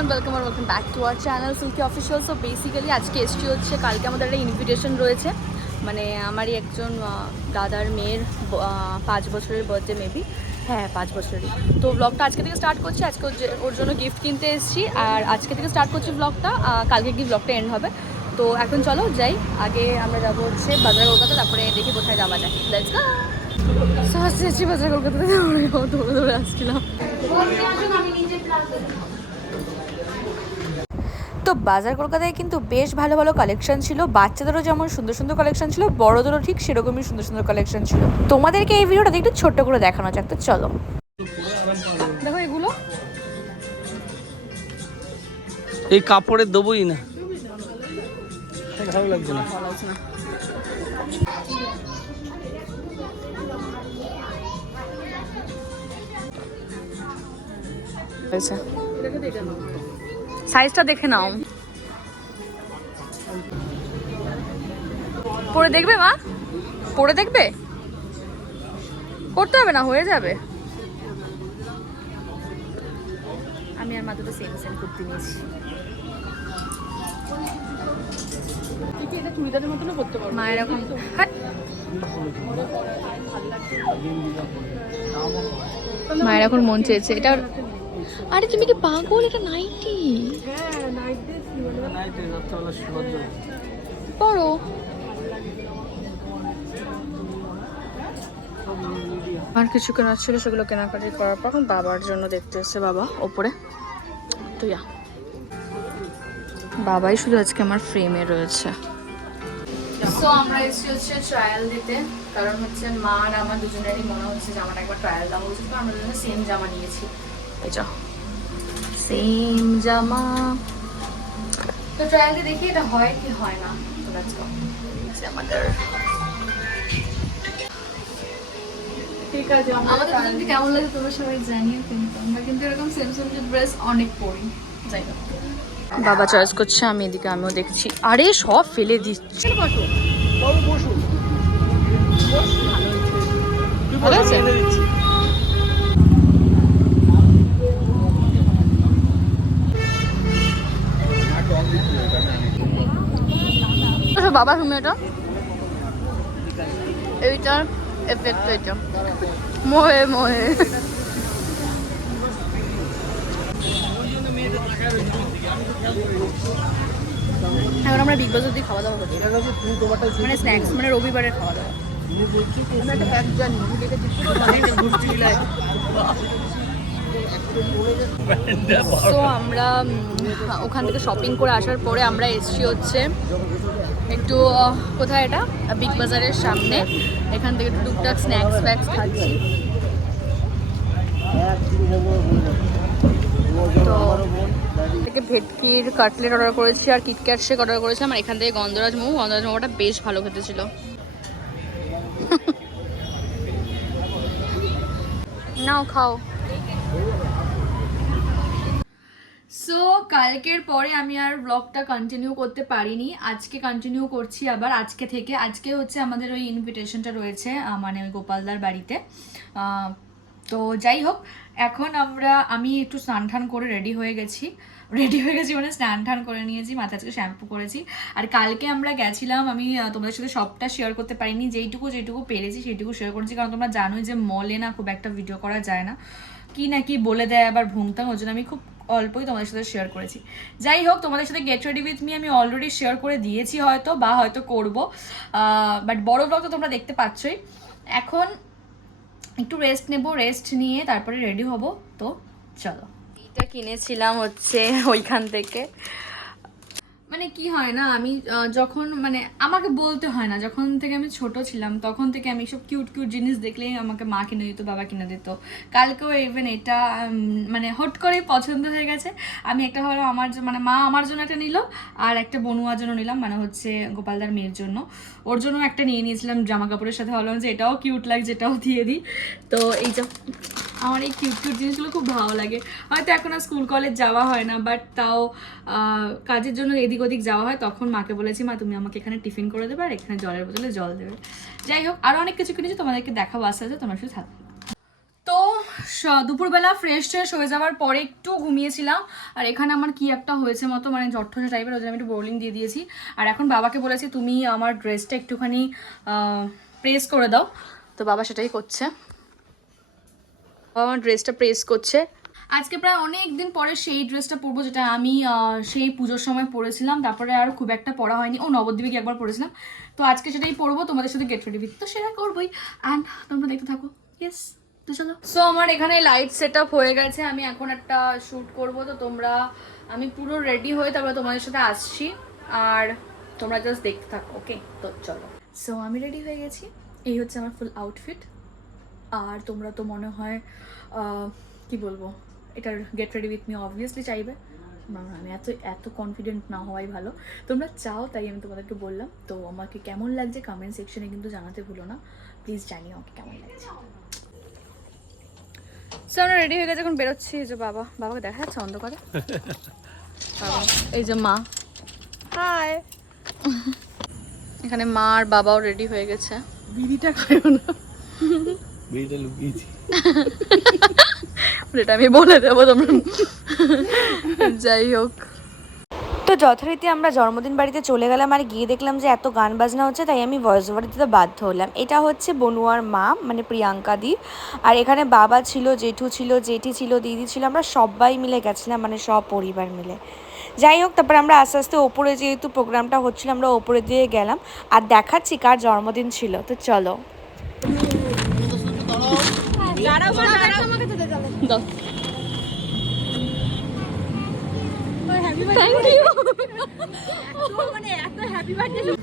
Everyone, welcome back to our channel silky official. So basically আজকে এসটি হচ্ছে, কালকে আমাদের একটা ইনভিটেশন রয়েছে, মানে আমারই একজন দাদার মেয়ের 5 বছরের বার্থডে, মেবি হ্যাঁ 5 বছরেরই। তো ব্লগটা আজকে থেকে স্টার্ট করছি। আজকে ওর জন্য গিফট কিনতে এসেছি, আর আজকে থেকে স্টার্ট করছি ব্লগটা, কালকে কি ব্লগটা এন্ড হবে। তো এখন চলো যাই, আগে আমরা যাবো হচ্ছে বাজার কলকাতা, তারপরে দেখি কোথায় যাওয়া যায়। Let's go. আসছি বাজার কলকাতাতে, দৌড়ে দৌড়ে আসছিলাম। তো বাজার কলকাতায় কিন্তু বেশ ভালো ভালো কালেকশন ছিল, বাচ্চাদেরও যেমন সুন্দর সুন্দর কালেকশন ছিল, বড়দেরও ঠিক সেরকমই সুন্দর সুন্দর কালেকশন ছিল। তোমাদেরকে এই ভিডিওটা একটু ছোট্ট করে দেখানো যাক, তো চলো দেখো এগুলো। এই কাপড়ের দেবই না, ভালো লাগছে না। সাইজটা দেখে নাও, পরে দেখবে মা, পরে দেখবে, করতে হবে না, হয়ে যাবে। আমি আর মা তো সেম সেম কুর্তি নিয়েছি। মা এরকম মায়ের এখন মন চেয়েছে এটা। আরে তুমি কি পাগল, এটা নাইটি। পড়ো। আর কিছু কেনার ছিল, সেগুলো কেনাকাটি করার পর এখন বাবার জন্য দেখতে এসছে বাবা ওপরে। তো বাবাই শুধু আজকে আমার ফ্রেমে রয়েছে। সো আমরা এসেছি হচ্ছে ট্রায়াল দিতে, কারণ হচ্ছে মা আর আমার দুজনেরই মনে হচ্ছে জামাটা একবার ট্রায়াল দেওয়া উচিত। আমরা দুজনে সেম জামা নিয়েছি, এই যা সেম জামা। তো ট্রায়াল দিয়ে দেখি এটা হয় কি হয় না। তো লেটস গো। আমাদের ঠিক আছে, আমাদের দুজনকে কেমন লাগে তোমরা সবাই জানিও, কিন্তু আমরা কিন্তু এরকম সেম সেম ড্রেস অনেক পরি। যাই হোক, বাবা চয়েস করছে, আমি এদিকে আমিও দেখছি। আরে সব ফেলে দিচ্ছে। ভালো আছে। বাবা তুমি এটা, এইটার এফেক্ট, এটা মোহে মোহে। এখন আমরা বিগ বাজার দিয়ে খাওয়া দাওয়া করছি, মানে স্ন্যাক্স, মানে রবিবারের খাওয়া দাওয়া। তো আমরা ওখান থেকে শপিং করে আসার পরে আমরা এসছি হচ্ছে একটু কোথায়, এটা বিগ বাজারের সামনে। এখান থেকে একটু টুকটাক স্ন্যাক্স ফ্যাক্স খাচ্ছি। তো থেকে ভেটকির কাটলেট অর্ডার করেছি, আর কিটক্যাট শেক অর্ডার করেছিলাম, আর এখান থেকে গন্ধরাজ মোমোটা বেশ ভালো খেতে ছিল। নাও খাও। সো কালকের পরে আমি আর ব্লগটা কন্টিনিউ করতে পারিনি, আজকে কন্টিনিউ করছি আবার আজকে থেকে। আজকে হচ্ছে আমাদের ওই ইনভিটেশনটা রয়েছে, মানে ওই গোপালদার বাড়িতে। তো যাই হোক, এখন আমি একটু স্নান টান করে রেডি হয়ে গেছি, মানে স্নান টান করে নিয়েছি, মাথা আজকে শ্যাম্পু করেছি। আর কালকে আমরা গেছিলাম, আমি তোমাদের সাথে সবটা শেয়ার করতে পারিনি, যেইটুকু পেরেছি সেইটুকু শেয়ার করেছি, কারণ তোমরা জানোই যে মলে না খুব একটা ভিডিও করা যায় না, কি না কি বলে দেয় আবার ভুংতাম, ওই জন্য আমি খুব অল্পই তোমাদের সাথে শেয়ার করেছি। যাই হোক, তোমাদের সাথে গেট রেডি উইথ মি আমি অলরেডি শেয়ার করে দিয়েছি হয়তো করবো, বাট বড় ব্লগ তো তোমরা দেখতে পাচ্ছই। এখন একটু রেস্ট নেব, রেস্ট নিয়ে তারপরে রেডি হব। তো চলো, এইটা কিনেছিলাম হচ্ছে ওইখান থেকে। মানে কি হয় না, আমি যখন মানে আমাকে বলতে হয় না, যখন থেকে আমি ছোট ছিলাম তখন থেকে আমি সব কিউট কিউট জিনিস দেখলেই আমাকে মা কিনে দিত, বাবা কিনে দিত। কালকেও ইভেন এটা মানে হট করেই পছন্দ হয়ে গেছে। আমি একটা হলো মানে মা আমার জন্য একটা নিল, আর একটা বনুয়ার জন্য নিলাম, মানে হচ্ছে গোপালদার মেয়ের জন্য। ওর জন্য একটা নিয়ে নিয়েছিলাম জামা কাপড়ের সাথে, ভাবলাম যে এটাও কিউট লাগছে, এটাও দিয়ে দিই। তো এই যে আমার এই কিউট কিউট জিনিসগুলো খুব ভালো লাগে। হয়তো এখন আর স্কুল কলেজ যাওয়া হয় না, বাট তাও কাজের জন্য এদিক ওদিক যাওয়া হয়, তখন মাকে বলেছি, মা তুমি আমাকে এখানে টিফিন করে দেবে, আর এখানে জলের বোতলে জল দেবে। যাই হোক, আরও অনেক কিছু কিনেছি, তোমাদেরকে দেখাবো আস্তে আস্তে, তোমরা শুধু থাকো। তো দুপুরবেলা ফ্রেশ ট্রেশ হয়ে যাওয়ার পরে একটু ঘুমিয়েছিলাম, আর এখানে আমার কি একটা হয়েছে মতো মানে জট্ঠসা টাইপের, ওই জন্য আমি একটু বোরলিং দিয়ে দিয়েছি। আর এখন বাবাকে বলেছি তুমি আমার ড্রেসটা একটুখানি প্রেস করে দাও, তো বাবা সেটাই করছে। বাবা আমার ড্রেসটা প্রেস করছে। আজকে প্রায় অনেক দিন পরে সেই ড্রেসটা পরবো যেটা আমি সেই পুজোর সময় পরেছিলাম, তারপরে আর খুব একটা পরা হয়নি। ও নবদ্বীপে একবার পরেছিলাম, তো আজকে সেটাই পরবো তোমাদের সাথে গেট রেডি উইথ, তো সেটা করবোই। অ্যান্ড তোমরা দেখতে থাকো। ইয়েস, তো চলো। সো আমার এখানে লাইট সেট আপ হয়ে গেছে, আমি এখন একটা শ্যুট করবো, তো তোমরা আমি পুরো রেডি হয়ে তারপরে তোমাদের সাথে আসছি, আর তোমরা জাস্ট দেখতে থাকো। ওকে, তো চলো। সো আমি রেডি হয়ে গেছি, এই হচ্ছে আমার ফুল আউটফিট। আর তোমরা তো মনে হয় কি বলবো, এটার get ready with me obviously চাইবে। আমি এত কনফিডেন্ট না হওয়াই ভালো, তোমরা চাও তাই আমি তোমাদেরকে বললাম। তো আমাকে কেমন লাগছে কমেন্ট সেকশনে কিন্তু জানাতে ভুলো না, প্লিজ জানিও আমাকে কেমন লাগছে। সো আমরা রেডি হয়ে গেছে, এখন বেরোচ্ছি। এই যে বাবাকে দেখা যাচ্ছে অন্ধকারে। বাবা, এই যে মা, হাই। এখানে মা আর বাবাও রেডি হয়ে গেছে। বিড়িটা খাইও না, বিড়িটা লুকিয়েছি, এটা আমি বলে দেবো তোমরা। যাই হোক, তো যথারীতি আমরা জন্মদিন বাড়িতে চলে গেলাম, আর গিয়ে দেখলাম যে এত গান বাজনা হচ্ছে, তাই আমি ভয়েস ওভার দিতে বাধ্য হলাম। এটা হচ্ছে বনুয়ার মা, মানে প্রিয়াঙ্কা দি। আর এখানে বাবা ছিল, জেঠু ছিল, জেঠি ছিল, দিদি ছিল, আমরা সবাই মিলে গেছিলাম, মানে সব পরিবার মিলে। যাই হোক, তারপর আমরা আস্তে আস্তে ওপরে, যেহেতু প্রোগ্রামটা হচ্ছিল, আমরা ওপরে দিয়ে গেলাম আর দেখাচ্ছি কার জন্মদিন ছিল। তো চলো। Thank you.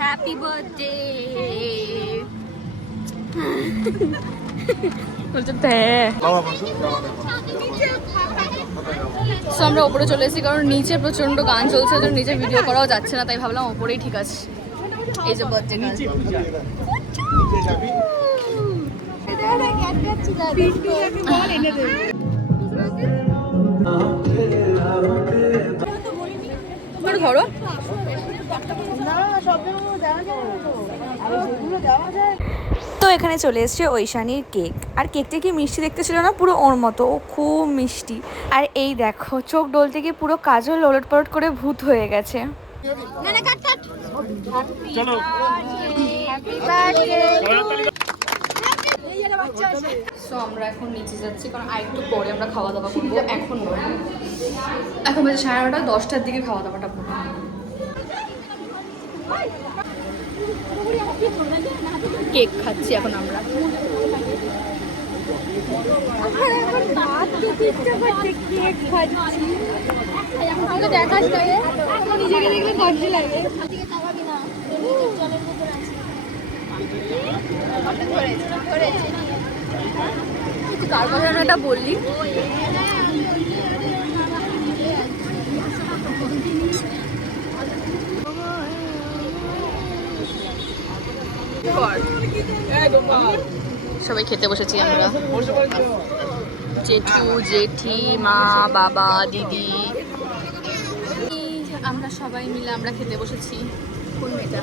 Happy birthday. So আমরা ওপরে চলে এসেছি, কারণ নিচে প্রচন্ড গান চলছে, ওদের নিচে ভিডিও করাও যাচ্ছে না, তাই ভাবলাম ওপরেই ঠিক আছে। এই যে বার্থডে গান। ধরো, তো এখানে চলে এসছে ঐশানীর কেক, আর কেকটা কি মিষ্টি দেখতে ছিল না, পুরো ওর মতো, ও খুব মিষ্টি। আর এই দেখো, চোখ ডলতে গিয়ে পুরো কাজল ওলট পালট করে ভূত হয়ে গেছে। সো আমরা এখন নিচে যাচ্ছি, কারণ আরেকটু পরে আমরা খাওয়া দাওয়া করবো, এখন নয়। এখন বাজে 9:30, 10টার দিকে খাওয়া দাওয়াটা করবো। কেক খাচ্ছি এখন আমরা। কার কথা বললি? সবাই খেতে বসেছি আমরা, জেঠু, জেঠি, মা, বাবা, দিদি, আমরা সবাই মিলে আমরা খেতে বসেছি। কোন মেয়েটা?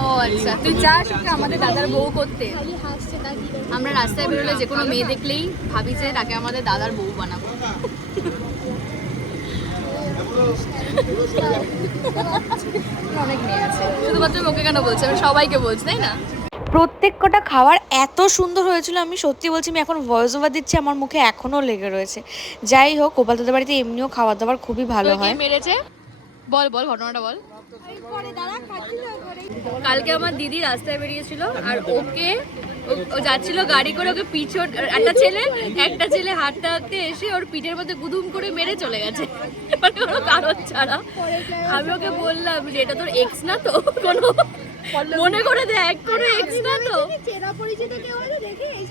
ও আচ্ছা, তুই যাস ওকে আমাদের দাদার বউ করতে। আমরা রাস্তায় বেরোলে যে কোনো মেয়ে দেখলেই ভাবি যে তাকে আমাদের দাদার বউ বানাবো। অনেক মেয়ে আছে, শুধুমাত্র ওকে কেন বলছি, আমি সবাইকে বলছি, তাই না? প্রত্যেক কটা খাবার এত সুন্দর হয়েছিল, আমি সত্যি বলছি, আমি এখন ভয়েস ওভার দিচ্ছি, আমার মুখে এখনও লেগে রয়েছে। যাই হোক, গোপাল দাদার বাড়িতে এমনিও খাবার দাবার খুবই ভালো হয়। মেরেছে বল বল, ঘটনাটা বল। কালকে আমার দিদি রাস্তায় বেরিয়েছিল, আর ওকে ও যাচ্ছিল গাড়ি করে, ওকে পিছন একটা ছেলে হাঁটতে হাঁটতে এসে ওর পিঠের মধ্যে গুদুম করে মেরে চলে গেছে, মানে কোনো কারণ ছাড়া। আমি ওকে বললাম যে এটা তোর এক্স না তো, কোনো মনে করে দেখ কোনো এক্স না তো।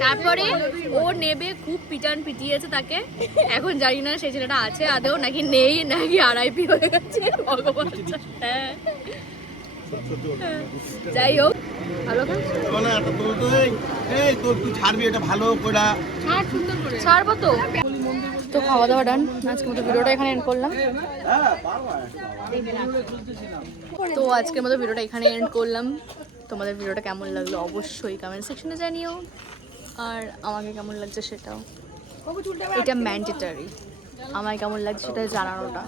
তারপরে ও নেবে খুব পিটিয়েছে তাকে। এখন জানি না সেই ছেলেটা আছে আদেও নাকি নেই, নাকি আরআইপি হয়ে গেছে, ভগবান। হ্যাঁ, যাই হোক, ভালো ছাড়বো তো। তো খাওয়া দাওয়া ডান, আজকের মতো ভিডিওটা এখানে এন্ড করলাম। তোমাদের ভিডিওটা কেমন লাগলো অবশ্যই কমেন্ট সেকশনে জানিও। আর আমাকে কেমন লাগছে সেটাও, এটা ম্যান্ডেটরি, আমায় কেমন লাগছে সেটা জানানোটা।